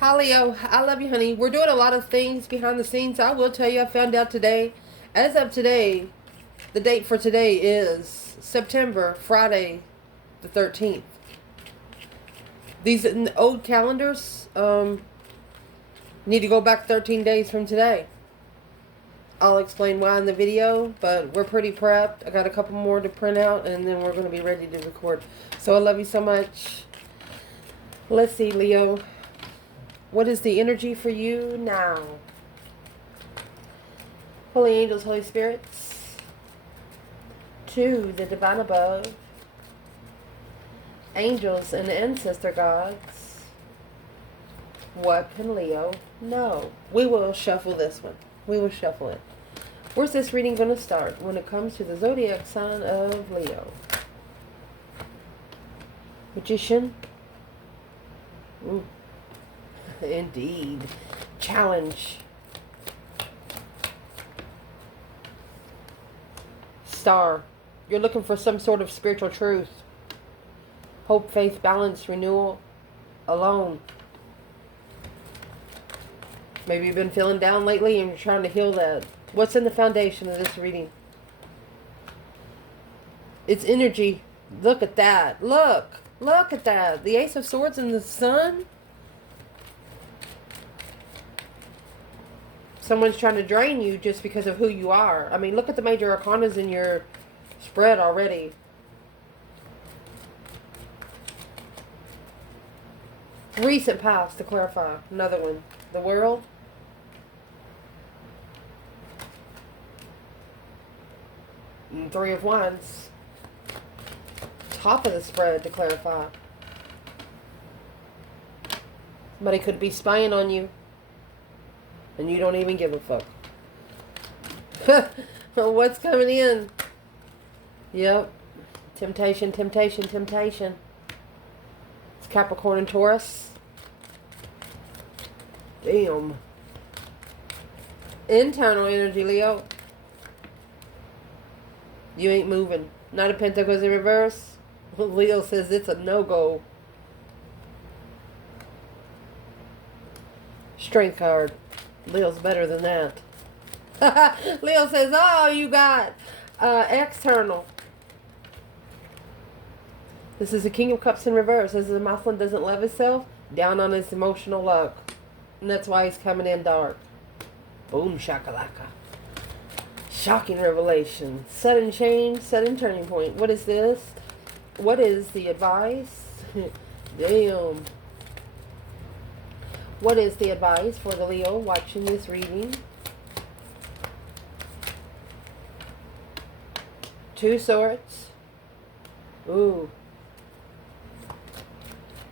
Hi Leo, I love you, honey. We're doing a lot of things behind the scenes. I will tell you, I found out today, as of today, the date for today is September, Friday, the 13th. These old calendars need to go back 13 days from today. I'll explain why in the video, but we're pretty prepped. I got a couple more to print out, and then we're going to be ready to record. So I love you so much. Let's see, Leo. What is the energy for you now? Holy angels, Holy spirits, to the divine above, angels and ancestor gods, what can Leo know? We will shuffle this one. We will shuffle it. Where's this reading going to start when it comes to the zodiac sign of Leo? Magician. Ooh. Indeed. Challenge. Star. You're looking for some sort of spiritual truth. Hope, faith, balance, renewal. Alone. Maybe you've been feeling down lately and you're trying to heal that. What's in the foundation of this reading? It's energy. Look at that. Look. Look at that. The Ace of Swords and the Sun. Someone's trying to drain you just because of who you are. I mean, look at the major arcanas in your spread already. Recent past, to clarify. Another one. The World. And Three of Wands. Top of the spread, to clarify. Somebody could be spying on you. And you don't even give a fuck. What's coming in? Yep. Temptation, temptation, temptation. It's Capricorn and Taurus. Damn. Internal energy, Leo. You ain't moving. Knight of Pentacles in reverse. Leo says it's a no-go. Strength card. Leo's better than that. Leo says, oh, you got external. This is the King of Cups in reverse. This is a masculine doesn't love himself, down on his emotional luck. And that's why he's coming in dark. Boom shakalaka. Shocking revelation. Sudden change, sudden turning point. What is this? What is the advice? Damn. What is the advice for the Leo watching this reading? Two Swords. Ooh.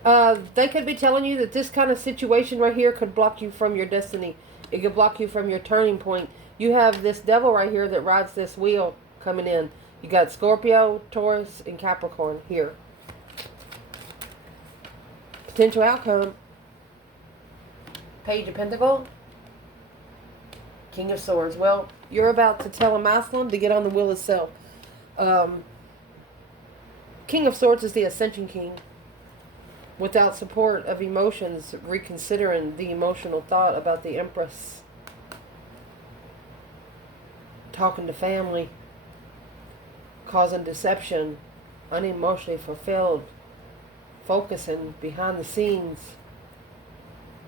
They could be telling you that this kind of situation right here could block you from your destiny. It could block you from your turning point. You have this devil right here that rides this wheel coming in. You got Scorpio, Taurus, and Capricorn here. Potential outcome. Page of Pentacles. King of Swords. Well, you're about to tell a masculine to get on the wheel itself. King of Swords is the Ascension King. Without support of emotions, reconsidering the emotional thought about the Empress. Talking to family. Causing deception. Unemotionally fulfilled. Focusing behind the scenes.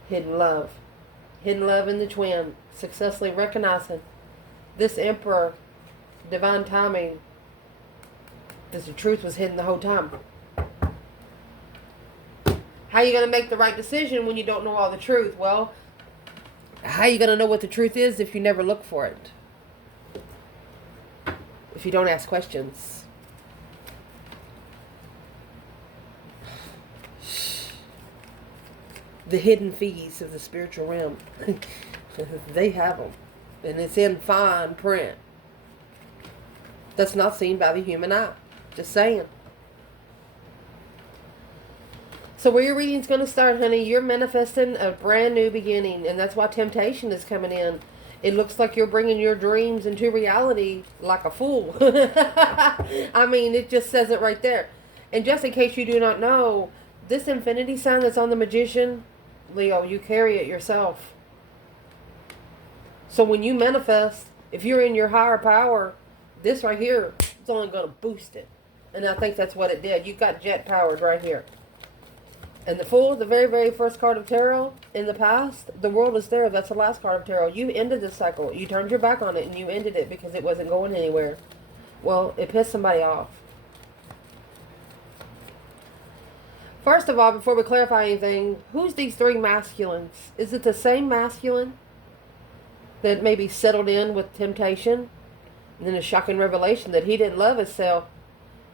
Hidden love. Hidden love in the twin. Successfully recognizing this Emperor, divine timing, that the truth was hidden the whole time. How are you going to make the right decision when you don't know all the truth? Well, how are you going to know what the truth is if you never look for it? If you don't ask questions. The hidden fees of the spiritual realm. They have them. And it's in fine print. That's not seen by the human eye. Just saying. So where your reading's going to start, honey, you're manifesting a brand new beginning. And that's why temptation is coming in. It looks like you're bringing your dreams into reality like a fool. I mean, it just says it right there. And just in case you do not know, this infinity sign that's on the Magician, Leo. You carry it yourself. So when you manifest, if you're in your higher power, this right here is only going to boost it. And I think that's what it did. You got jet powered right here. And the Fool, the very, very first card of tarot in the past, the World is there. That's the last card of tarot. You ended the cycle. You turned your back on it and you ended it because it wasn't going anywhere. Well, it pissed somebody off. First of all, before we clarify anything, who's these three masculines? Is it the same masculine that maybe settled in with temptation and then a shocking revelation that he didn't love himself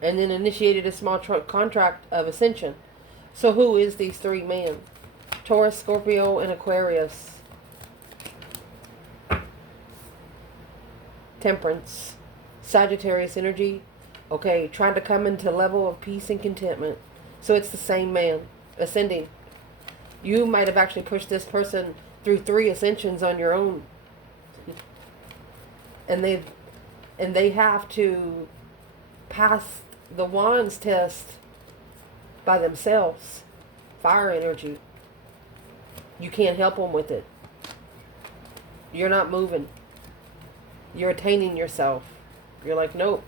and then initiated a small contract of ascension? So who is these three men? Taurus, Scorpio, and Aquarius. Temperance. Sagittarius energy. Okay, trying to come into level of peace and contentment. So it's the same man ascending. You might have actually pushed this person through 3 ascensions on your own. And they have to pass the wands test by themselves. Fire energy. You can't help them with it. You're not moving. You're attaining yourself. You're like, nope.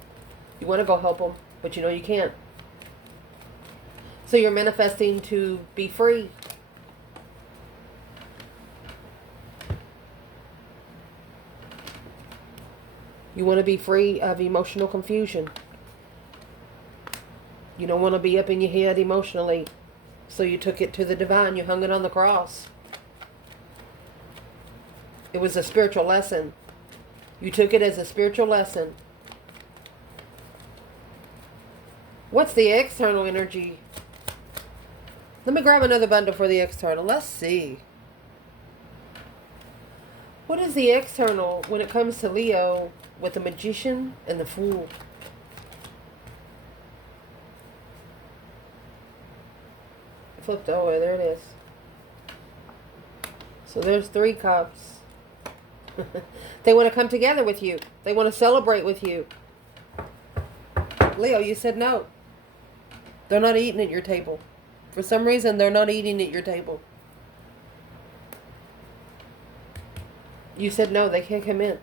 You want to go help them, but you know you can't. So you're manifesting to be free. You want to be free of emotional confusion. You don't want to be up in your head emotionally. So you took it to the divine. You hung it on the cross. It was a spiritual lesson. You took it as a spiritual lesson. What's the external energy? Let me grab another bundle for the external. Let's see. What is the external when it comes to Leo with the Magician and the Fool? Flipped over. There it is. So there's 3 cups. They want to come together with you. They want to celebrate with you. Leo, you said no. They're not eating at your table. For some reason, they're not eating at your table. You said no, they can't come in.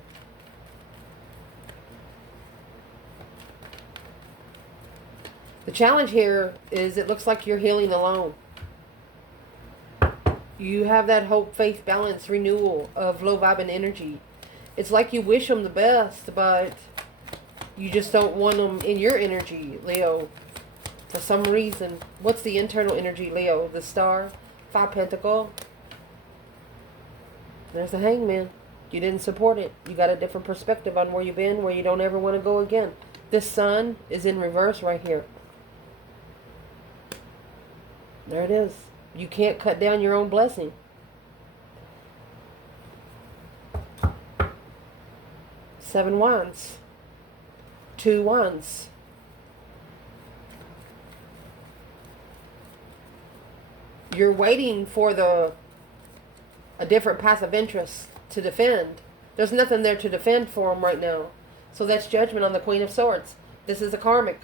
The challenge here is it looks like you're healing alone. You have that hope, faith, balance, renewal of low vibing energy. It's like you wish them the best, but you just don't want them in your energy, Leo, for some reason. What's the internal energy, Leo? The Star, 5 Pentacle. There's the Hangman. You didn't support it. You got a different perspective on where you've been, where you don't ever want to go again. This Sun is in reverse right here. There it is. You can't cut down your own blessing. Seven Wands. 2 Wands. You're waiting for a different path of interest to defend. There's nothing there to defend for them right now. So that's judgment on the Queen of Swords. This is a karmic.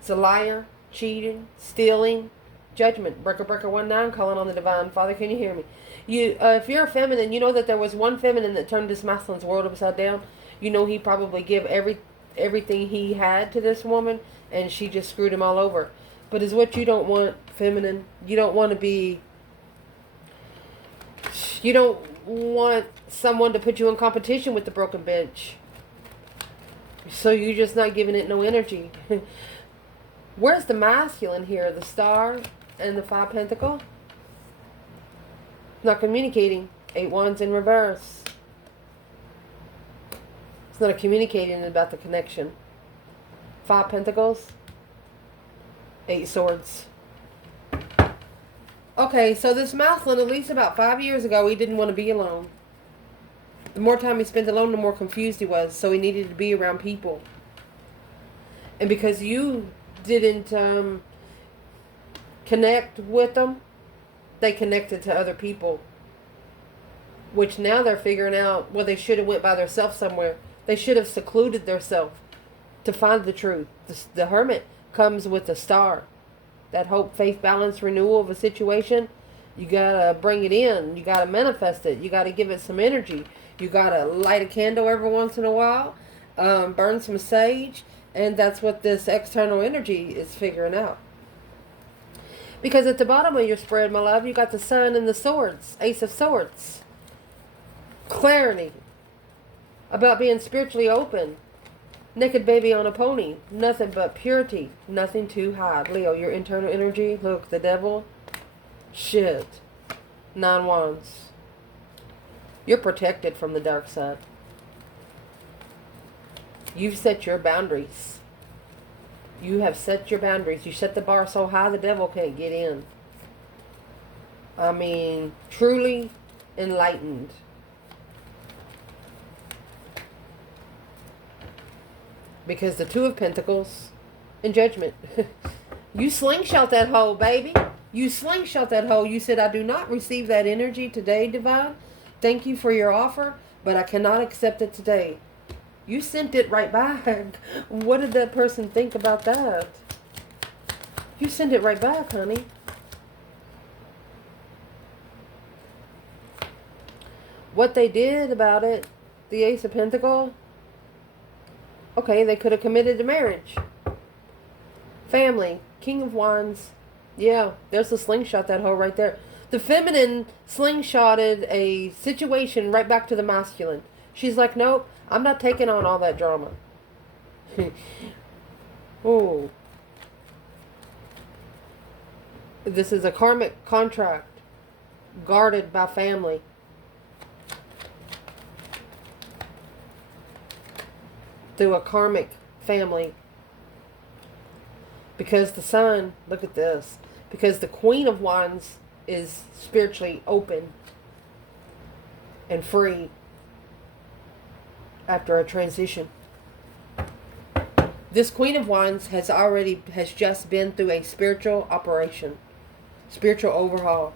It's a liar, cheating, stealing. Judgment. Breaker 19 calling on the divine. Father, can you hear me? If you're a feminine, you know that there was one feminine that turned this masculine's world upside down. You know he probably gave everything he had to this woman, and she just screwed him all over. But is what you don't want, feminine. You don't want to be... You don't want someone to put you in competition with the broken bench. So you're just not giving it no energy. Where's the masculine here? The Star and the 5 Pentacle? Not communicating. 8 Wands in reverse. It's not communicating about the connection. 5 Pentacles. 8 Swords. Okay, so this masculine, at least about 5 years ago, he didn't want to be alone. The more time he spent alone, the more confused he was. So he needed to be around people. And because you didn't connect with them, they connected to other people, which now they're figuring out, well, they should have went by themselves somewhere. They should have secluded themselves to find the truth. The Hermit comes with the Star, that hope, faith, balance, renewal of a situation. You gotta bring it in. You gotta manifest it. You gotta give it some energy. You gotta light a candle every once in a while. Burn some sage. And that's what this external energy is figuring out. Because at the bottom of your spread, my love, you got the Sun and the Swords. Ace of Swords. Clarity. About being spiritually open. Naked baby on a pony. Nothing but purity. Nothing to hide. Leo, your internal energy. Look, the devil. Shit. 9 Wands. You're protected from the dark side. You've set your boundaries. You have set your boundaries. You set the bar so high the devil can't get in. I mean, truly enlightened. Because the Two of Pentacles and Judgment. You slingshot that hole, baby. You slingshot that hole. You said, I do not receive that energy today, Divine. Thank you for your offer, but I cannot accept it today. You sent it right back. What did that person think about that? You sent it right back, honey. What they did about it, the Ace of Pentacles, okay, they could have committed to marriage. Family, King of Wands. Yeah, there's the slingshot, that hole right there. The feminine slingshotted a situation right back to the masculine. She's like, nope, I'm not taking on all that drama. Oh. This is a karmic contract guarded by family. Through a karmic family. Because the Sun, look at this. Because the Queen of Wands is spiritually open and free after a transition. This Queen of Wands has just been through a spiritual operation, spiritual overhaul.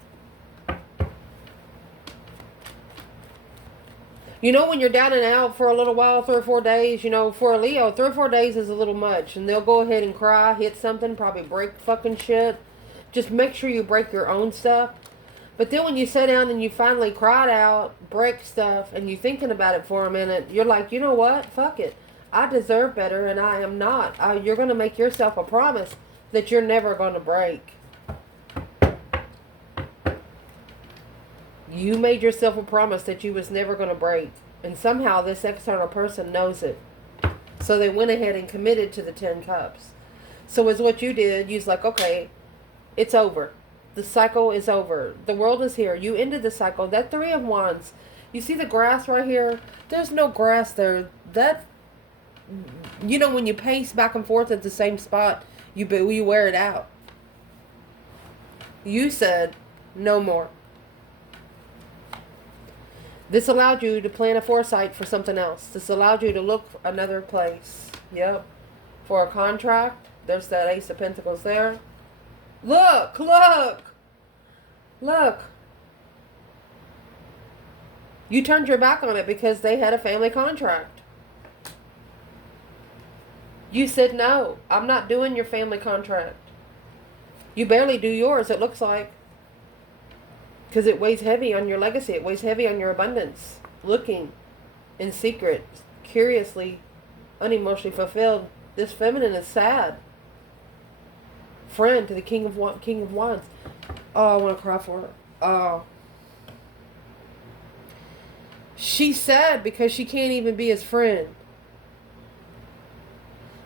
You know, when you're down and out for a little while, 3 or 4 days, you know, for a Leo, 3 or 4 days is a little much. And they'll go ahead and cry, hit something, probably break fucking shit. Just make sure you break your own stuff. But then when you sit down and you finally cried out, break stuff, and you're thinking about it for a minute, you're like, you know what? Fuck it. I deserve better, and I am not. You're going to make yourself a promise that you're never going to break. You made yourself a promise that you was never going to break. And somehow this external person knows it. So they went ahead and committed to the 10 Cups. So it's what you did. You was like, okay, it's over. The cycle is over. The world is here. You ended the cycle. That 3 of Wands. You see the grass right here? There's no grass there. That, you know, when you pace back and forth at the same spot, you wear it out. You said, no more. This allowed you to plan a foresight for something else. This allowed you to look for another place. Yep. For a contract. There's that Ace of Pentacles there. Look, look. Look. You turned your back on it because they had a family contract. You said, no, I'm not doing your family contract. You barely do yours, it looks like. Because it weighs heavy on your legacy. It weighs heavy on your abundance. Looking in secret, curiously, unemotionally fulfilled. This feminine is sad. Friend to the King of Wands. Oh, I want to cry for her. Oh. She's sad because she can't even be his friend.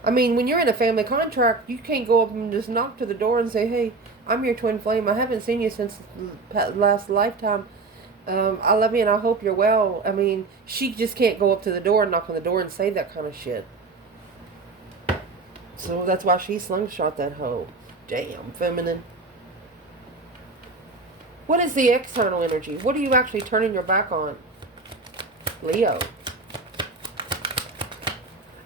I mean, when you're in a family contract, you can't go up and just knock to the door and say, hey, I'm your twin flame. I haven't seen you since last lifetime. I love you and I hope you're well. I mean, she just can't go up to the door and knock on the door and say that kind of shit. So that's why she slingshot that hoe. Damn, feminine. What is the external energy? What are you actually turning your back on? Leo.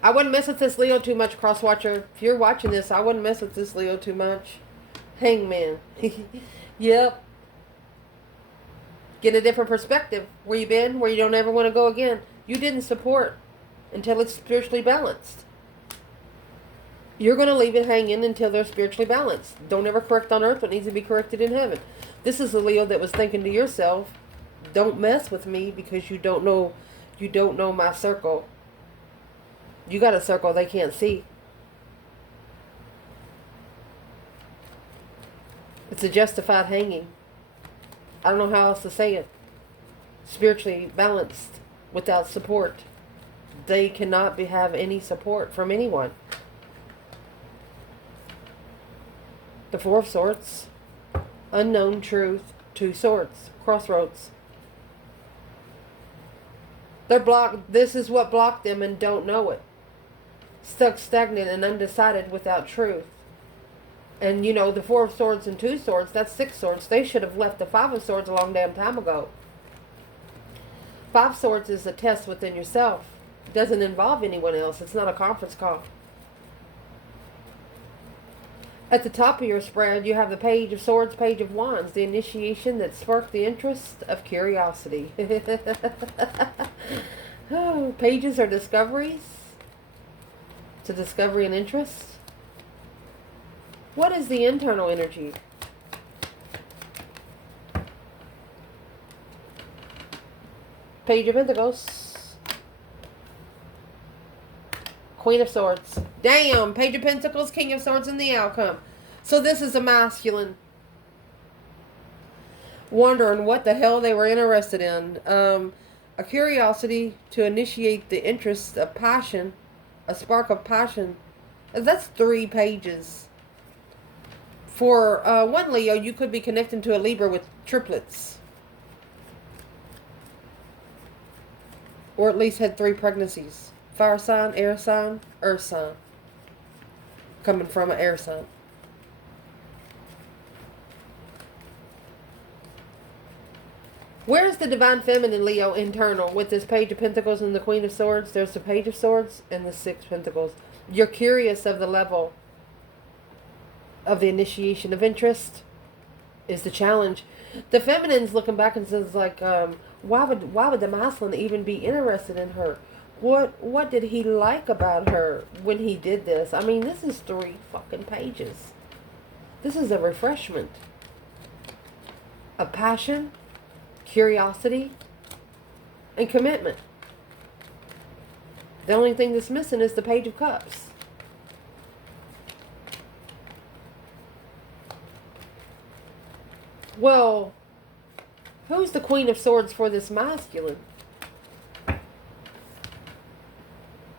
I wouldn't mess with this Leo too much, cross-watcher. If you're watching this, I wouldn't mess with this Leo too much. Hangman. Yep. Get a different perspective. Where you been? Where you don't ever want to go again. You didn't support until it's spiritually balanced. You're going to leave it hanging until they're spiritually balanced. Don't ever correct on earth what needs to be corrected in heaven. This is a Leo that was thinking to yourself, don't mess with me because you don't know my circle. You got a circle they can't see. It's a justified hanging. I don't know how else to say it. Spiritually balanced without support. They cannot have any support from anyone. The Four of Swords. Unknown truth. Two swords. Crossroads. They're blocked. This is what blocked them and don't know it. Stuck stagnant and undecided without truth. And you know, the Four of Swords and Two Swords, that's six swords. They should have left the Five of Swords a long damn time ago. Five Swords is a test within yourself. It doesn't involve anyone else. It's not a conference call. At the top of your spread, you have the Page of Swords, Page of Wands, the initiation that sparked the interest of curiosity. Oh, pages are discoveries. It's a discovery and interest. What is the internal energy? Page of Pentacles. Queen of Swords. Damn! Page of Pentacles, King of Swords, and the outcome. So this is a masculine. Wondering what the hell they were interested in. A curiosity to initiate the interest of passion. A spark of passion. That's 3 pages. For one Leo, you could be connecting to a Libra with triplets. Or at least had 3 pregnancies. Fire sign, air sign, earth sign. Coming from an air sign. Where's the Divine Feminine, Leo, internal? With this Page of Pentacles and the Queen of Swords, there's the Page of Swords and the Six Pentacles. You're curious of the level of the initiation of interest is the challenge. The feminine's looking back and says, like, why would the masculine even be interested in her? What did he like about her when he did this? I mean, this is 3 fucking pages. This is a refreshment. A passion, curiosity, and commitment. The only thing that's missing is the Page of Cups. Well, who's the Queen of Swords for this masculine?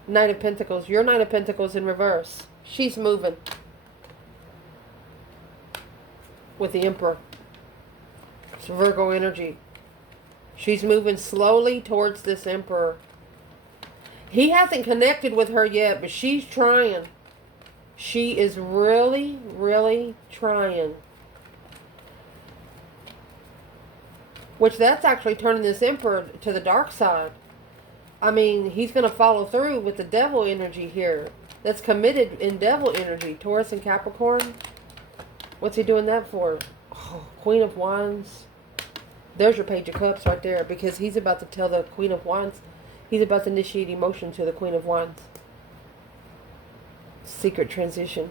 Knight of Pentacles. Your Knight of Pentacles in reverse. She's moving. With the Emperor. It's Virgo energy. She's moving slowly towards this Emperor. He hasn't connected with her yet, but she's trying. She is really, really trying. Which that's actually turning this Emperor to the dark side. I mean, he's going to follow through with the Devil energy here. That's committed in Devil energy. Taurus and Capricorn. What's he doing that for? Oh, Queen of Wands. There's your Page of Cups right there. Because he's about to tell the Queen of Wands. He's about to initiate emotion to the Queen of Wands. Secret transition.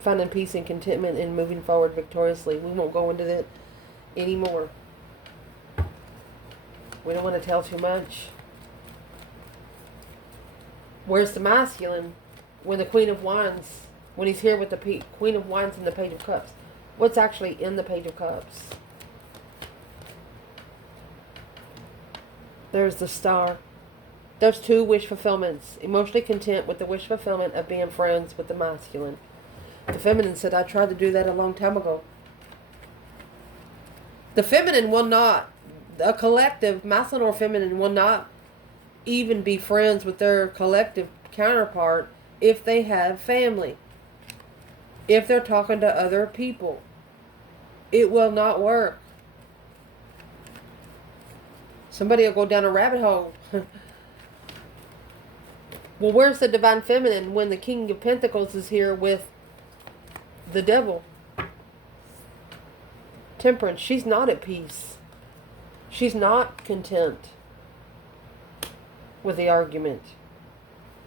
Finding peace and contentment and moving forward victoriously. We won't go into that anymore. We don't want to tell too much. Where's the masculine? When the Queen of Wands, when he's here with the Queen of Wands and the Page of Cups. What's actually in the Page of Cups? There's the Star. There's 2 wish fulfillments. Emotionally content with the wish fulfillment of being friends with the masculine. The feminine said, I tried to do that a long time ago. The feminine will not, a collective, masculine or feminine, will not even be friends with their collective counterpart if they have family. If they're talking to other people. It will not work. Somebody will go down a rabbit hole. Well, where's the Divine Feminine when the King of Pentacles is here with the Devil? Temperance. She's not at peace. She's not content with the argument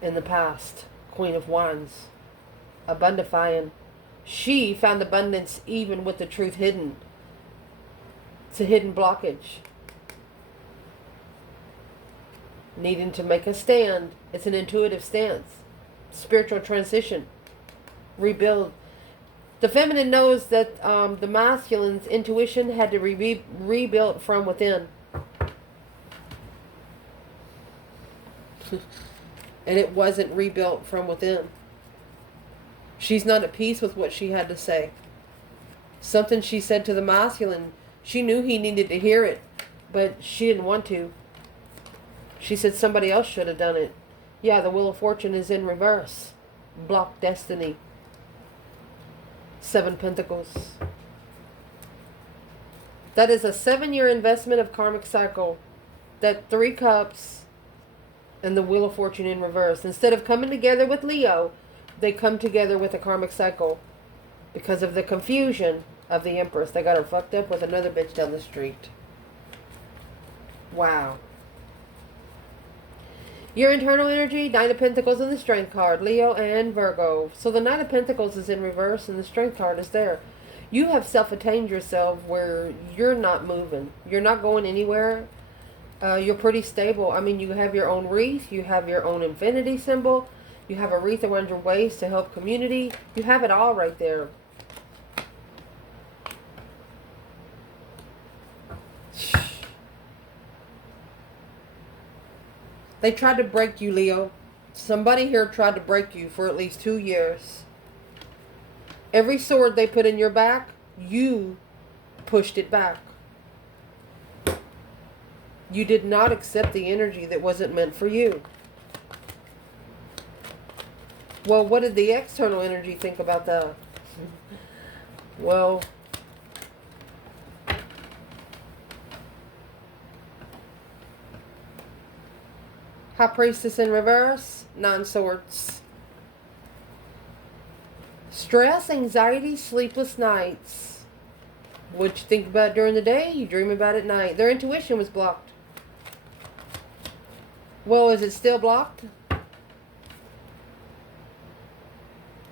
in the past. Queen of Wands. abundifying. She found abundance even with the truth hidden. It's a hidden blockage. Needing to make a stand. It's an intuitive stance. Spiritual transition. Rebuild. The feminine knows that the masculine's intuition had to be rebuilt from within. And it wasn't rebuilt from within. She's not at peace with what she had to say. Something she said to the masculine, she knew he needed to hear it, but she didn't want to. She said somebody else should have done it. Yeah, the Wheel of Fortune is in reverse. Blocked destiny. 7 Pentacles. That is a 7-year investment of karmic cycle. That 3 Cups and the Wheel of Fortune in reverse. Instead of coming together with Leo, they come together with a karmic cycle. Because of the confusion of the Empress. They got her fucked up with another bitch down the street. Wow. Your internal energy, 9 of Pentacles and the Strength card, Leo and Virgo. So the 9 of Pentacles is in reverse and the Strength card is there. You have self-attained yourself where you're not moving. You're not going anywhere. You're pretty stable. I mean, you have your own wreath. You have your own infinity symbol. You have a wreath around your waist to help community. You have it all right there. They tried to break you, Leo. Somebody here tried to break you for at least 2 years. Every sword they put in your back, you pushed it back. You did not accept the energy that wasn't meant for you. Well, what did the external energy think about that? Well, High Priestess in reverse, 9 Swords. Stress, anxiety, sleepless nights. What you think about during the day, you dream about at night. Their intuition was blocked. Well, is it still blocked?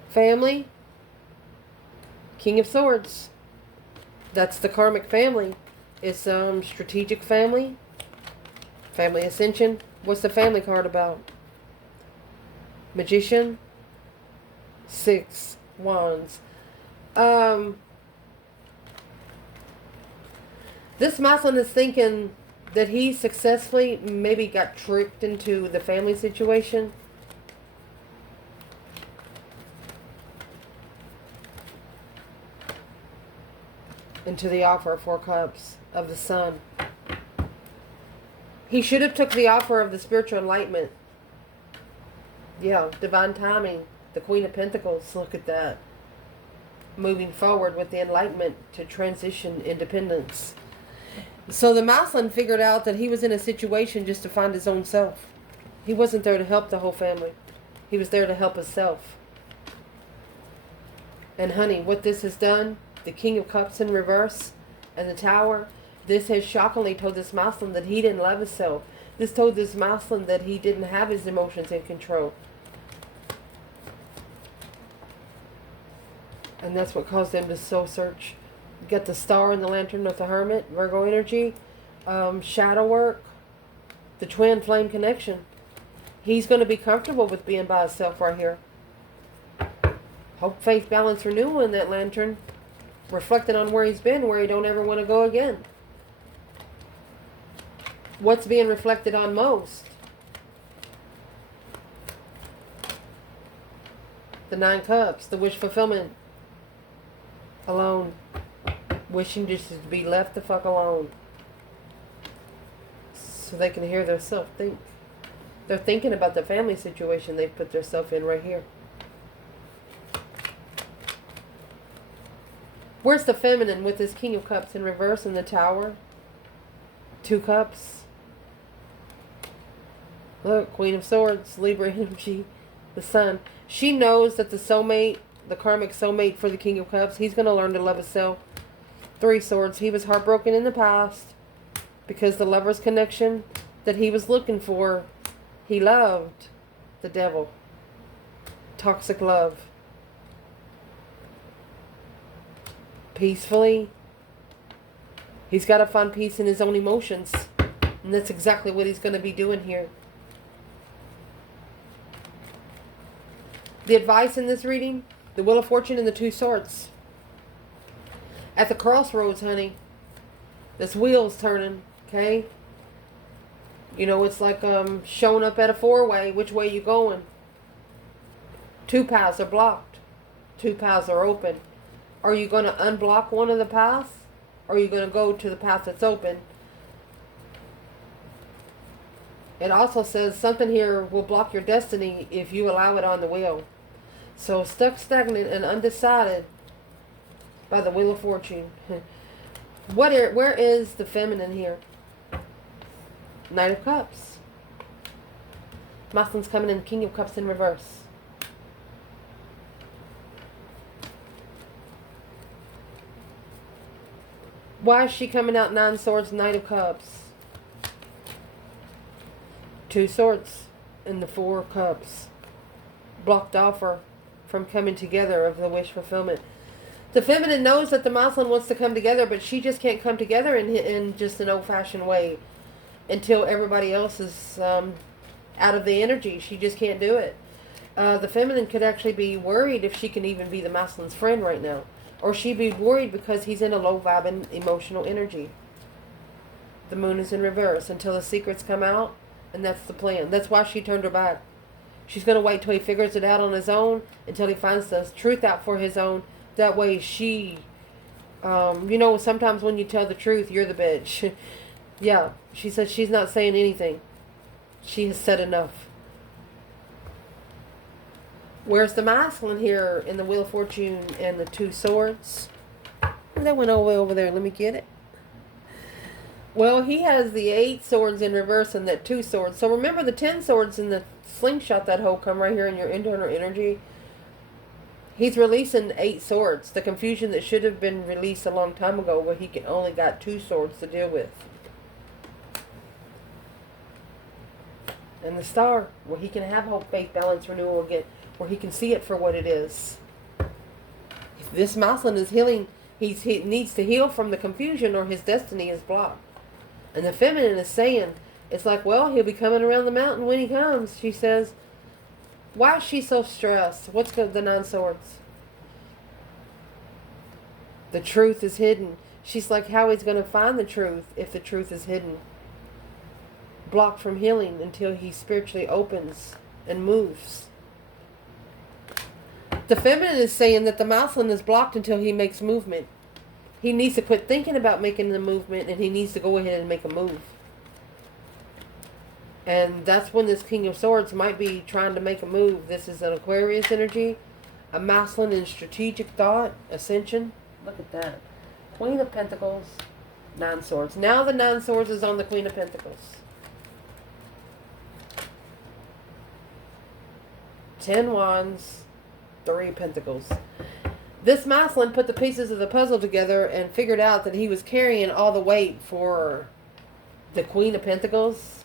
Family. King of Swords. That's the karmic family. It's strategic family. Family ascension. What's the family card about? Magician. 6 Wands. This masculine is thinking that he successfully maybe got tricked into the family situation. Into the offer of 4 Cups of the Sun. He should have took the offer of the spiritual enlightenment. Yeah, divine timing. The Queen of Pentacles. Look at that. Moving forward with the enlightenment to transition independence. So the masculine figured out that he was in a situation just to find his own self. He wasn't there to help the whole family. He was there to help himself. And honey, what this has done, the King of Cups in reverse and the Tower, this has shockingly told this masculine that he didn't love himself. This told this masculine that he didn't have his emotions in control. And that's what caused them to soul search. You got the Star and the Lantern with the Hermit, Virgo energy, shadow work, the twin flame connection. He's going to be comfortable with being by himself right here. Hope, faith, balance, renewal in that Lantern. Reflecting on where he's been, where he don't ever want to go again. What's being reflected on most? The 9 Cups, the wish fulfillment. Alone. Wishing just to be left the fuck alone. So they can hear their self think. They're thinking about the family situation they've put themselves in right here. Where's the feminine with this King of Cups in reverse in the Tower? 2 Cups. Look, Queen of Swords, Libra energy, the Sun. She knows that the soulmate, the karmic soulmate for the King of Cups, he's going to learn to love himself. 3 Swords. He was heartbroken in the past because the lover's connection that he was looking for, he loved the devil. Toxic love. peacefully. He's got to find peace in his own emotions. And that's exactly what he's going to be doing here. The advice in this reading, the Wheel of Fortune and the Two Swords. At the crossroads, honey, this wheel's turning, okay? You know, it's like showing up at a four-way. Which way you going? Two paths are blocked. Two paths are open. Are you going to unblock one of the paths? Or are you going to go to the path that's open? It also says something here will block your destiny if you allow it on the wheel. So stuck, stagnant, and undecided by the Wheel of Fortune. Where is the feminine here? Knight of Cups. Masculine's coming in, King of Cups in reverse. Why is she coming out Nine Swords, Knight of Cups? Two Swords and the Four Cups. Blocked off her from coming together of the wish fulfillment. The feminine knows that the masculine wants to come together, but she just can't come together in just an old-fashioned way until everybody else is out of the energy. She just can't do it. The feminine could actually be worried if she can even be the masculine's friend right now. Or she'd be worried because he's in a low-vibing emotional energy. The moon is in reverse until the secrets come out, and that's the plan. That's why she turned her back. She's going to wait till he figures it out on his own, until he finds the truth out for his own. That way she, you know, sometimes when you tell the truth, you're the bitch. Yeah, she said she's not saying anything. She has said enough. Where's the masculine here in the Wheel of Fortune and the Two Swords? That went all the way over there. Let me get it. Well, he has the 8 swords in reverse and that 2 swords. So remember the 10 swords in the slingshot, that whole come right here in your internal energy. He's releasing 8 swords. The confusion that should have been released a long time ago, where he can only got 2 swords to deal with. And the Star, where he can have hope, faith, balance, renewal again, where he can see it for what it is. This masculine is healing. He needs to heal from the confusion, or his destiny is blocked. And the feminine is saying, it's like, well, he'll be coming around the mountain when he comes. She says, why is she so stressed? What's the 9 swords? The truth is hidden. She's like, how he's going to find the truth if the truth is hidden? Blocked from healing until he spiritually opens and moves. The feminine is saying that the masculine is blocked until he makes movement. He needs to quit thinking about making the movement, and he needs to go ahead and make a move. And that's when this King of Swords might be trying to make a move. This is an Aquarius energy, a masculine in strategic thought, ascension. Look at that. Queen of Pentacles, 9 swords. Now the 9 swords is on the Queen of Pentacles. 10 wands, 3 pentacles. This masculine put the pieces of the puzzle together and figured out that he was carrying all the weight for the Queen of Pentacles,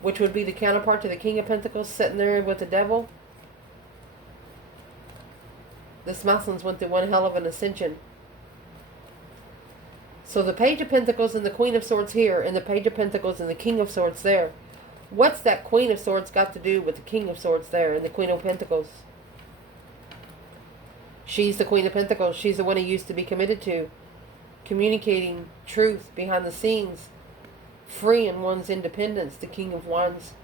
which would be the counterpart to the King of Pentacles, sitting there with the devil. This masculine's went through one hell of an ascension. So the Page of Pentacles and the Queen of Swords here, and the Page of Pentacles and the King of Swords there. What's that Queen of Swords got to do with the King of Swords there and the Queen of Pentacles? She's the Queen of Pentacles. She's the one he used to be committed to. Communicating truth behind the scenes. Freeing one's independence. The King of Wands.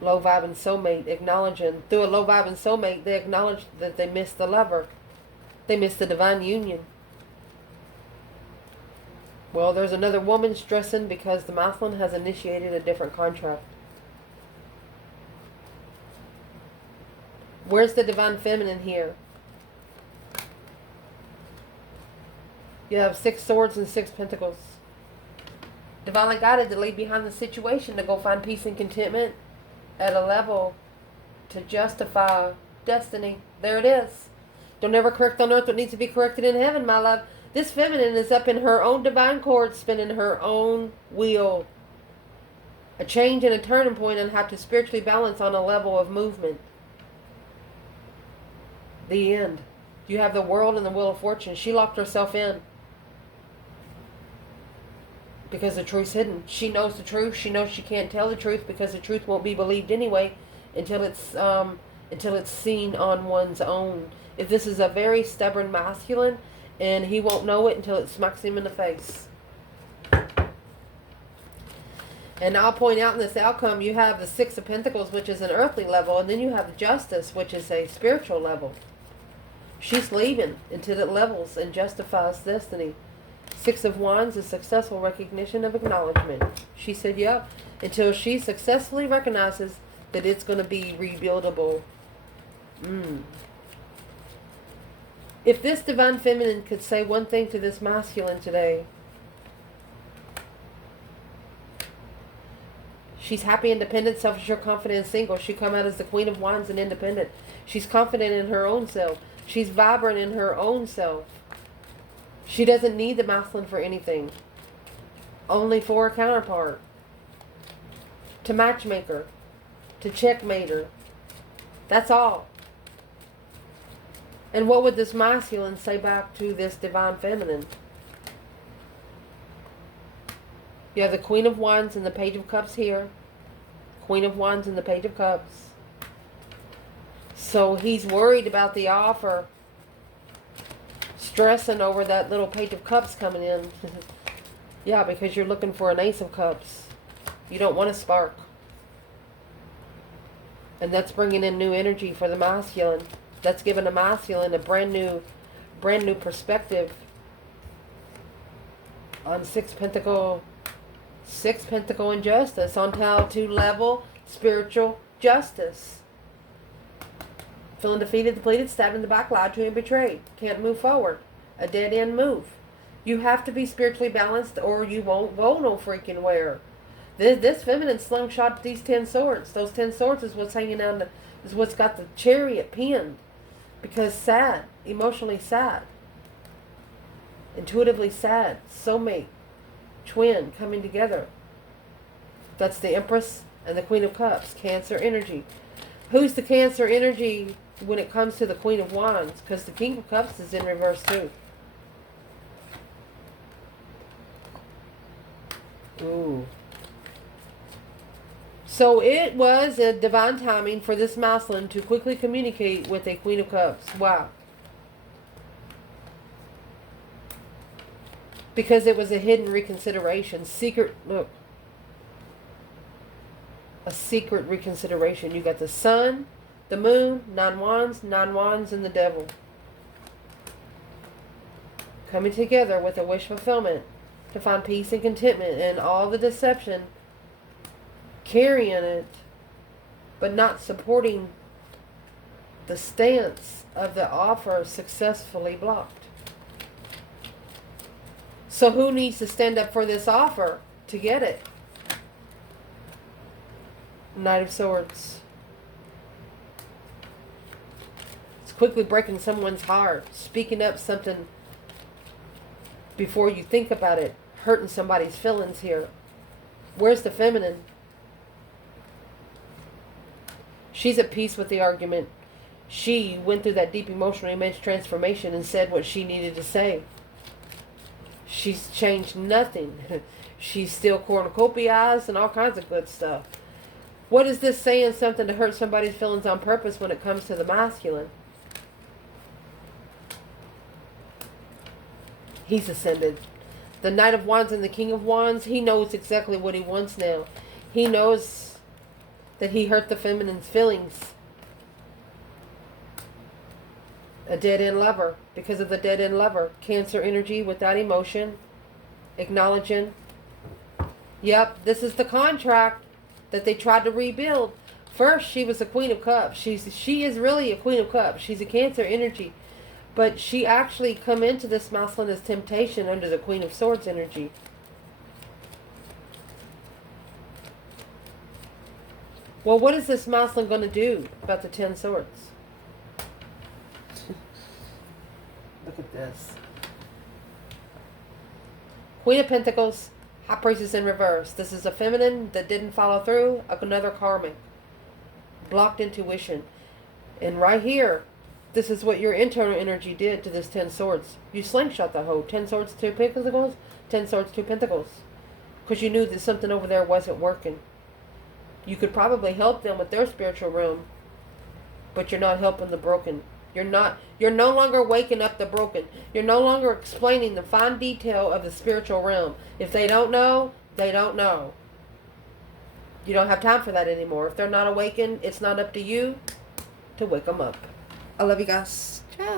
Low vibing soulmate. Acknowledging. Through a low vibing soulmate, they acknowledge that they missed the lover. They missed the divine union. Well, there's another woman stressing because the masculine has initiated a different contract. Where's the divine feminine here? You have 6 swords and 6 pentacles. Divinely guided to leave behind the situation, to go find peace and contentment at a level to justify destiny. There it is. Don't ever correct on earth what needs to be corrected in heaven, my love. This feminine is up in her own divine court, spinning her own wheel. A change and a turning point on how to spiritually balance on a level of movement. The end. You have the World and the Wheel of Fortune. She locked herself in because the truth's hidden. She knows the truth. She knows she can't tell the truth because the truth won't be believed anyway until it's seen on one's own. If this is a very stubborn masculine, and he won't know it until it smacks him in the face. And I'll point out in this outcome, you have the Six of Pentacles, which is an earthly level, and then you have the Justice, which is a spiritual level. She's leaving until it levels and justifies destiny. Six of Wands is successful recognition of acknowledgement. She said, yep, until she successfully recognizes that it's going to be rebuildable. If this Divine Feminine could say one thing to this masculine today, she's happy, independent, self-assured, confident, and single. She come out as the Queen of Wands and independent. She's confident in her own self. She's vibrant in her own self. She doesn't need the masculine for anything. Only for a counterpart. To matchmake her. To checkmate her. That's all. And what would this masculine say back to this Divine Feminine? You have the Queen of Wands and the Page of Cups here. Queen of Wands and the Page of Cups. So he's worried about the offer. Stressing over that little Page of Cups coming in. Yeah, because you're looking for an Ace of Cups. You don't want a spark. And that's bringing in new energy for the masculine. That's giving the masculine a brand new perspective on Six Pentacle injustice, on how to level spiritual justice. Feeling defeated, depleted, stabbed in the back, lied to and betrayed. Can't move forward. A dead end move. You have to be spiritually balanced or you won't go no freaking where. This feminine slingshot these 10 swords. Those 10 swords is what's hanging on, is what's got the Chariot pinned. Because sad, emotionally sad, intuitively sad, soulmate, twin coming together. That's the Empress and the Queen of Cups, Cancer energy. Who's the Cancer energy when it comes to the Queen of Wands? Because the King of Cups is in reverse too. Ooh. So it was a divine timing for this masculine to quickly communicate with a Queen of Cups. Wow. Because it was a hidden reconsideration. Secret, look. A secret reconsideration. You got the Sun, the Moon, 9 Wands, and the Devil. Coming together with a wish fulfillment to find peace and contentment in all the deception. Carrying it, but not supporting the stance of the offer successfully blocked. So who needs to stand up for this offer to get it? Knight of Swords. It's quickly breaking someone's heart, speaking up something before you think about it, hurting somebody's feelings here. Where's the feminine? She's at peace with the argument. She went through that deep emotional image transformation and said what she needed to say. She's changed nothing. She's still cornucopias and all kinds of good stuff. What is this saying something to hurt somebody's feelings on purpose when it comes to the masculine? He's ascended. The Knight of Wands and the King of Wands, he knows exactly what he wants now. He knows that he hurt the feminine's feelings. A dead-end lover. Because of the dead-end lover. Cancer energy without emotion. Acknowledging. Yep, this is the contract that they tried to rebuild. First, she was a Queen of Cups. She is really a Queen of Cups. She's a Cancer energy. But she actually come into this masculine as temptation under the Queen of Swords energy. Well, what is this masculine going to do about the 10 swords? Look at this. Queen of Pentacles, High Priestess in reverse. This is a feminine that didn't follow through. Another karmic. Blocked intuition. And right here, This is what your internal energy did to this 10 swords. You slingshot the hoe. 10 swords, 2 pentacles, 10 swords, 2 pentacles. Because you knew that something over there wasn't working. You could probably help them with their spiritual realm, but you're not helping the broken. You're no longer waking up the broken. You're no longer explaining the fine detail of the spiritual realm. If they don't know, they don't know. You don't have time for that anymore. If they're not awakened, it's not up to you to wake them up. I love you guys. Ciao.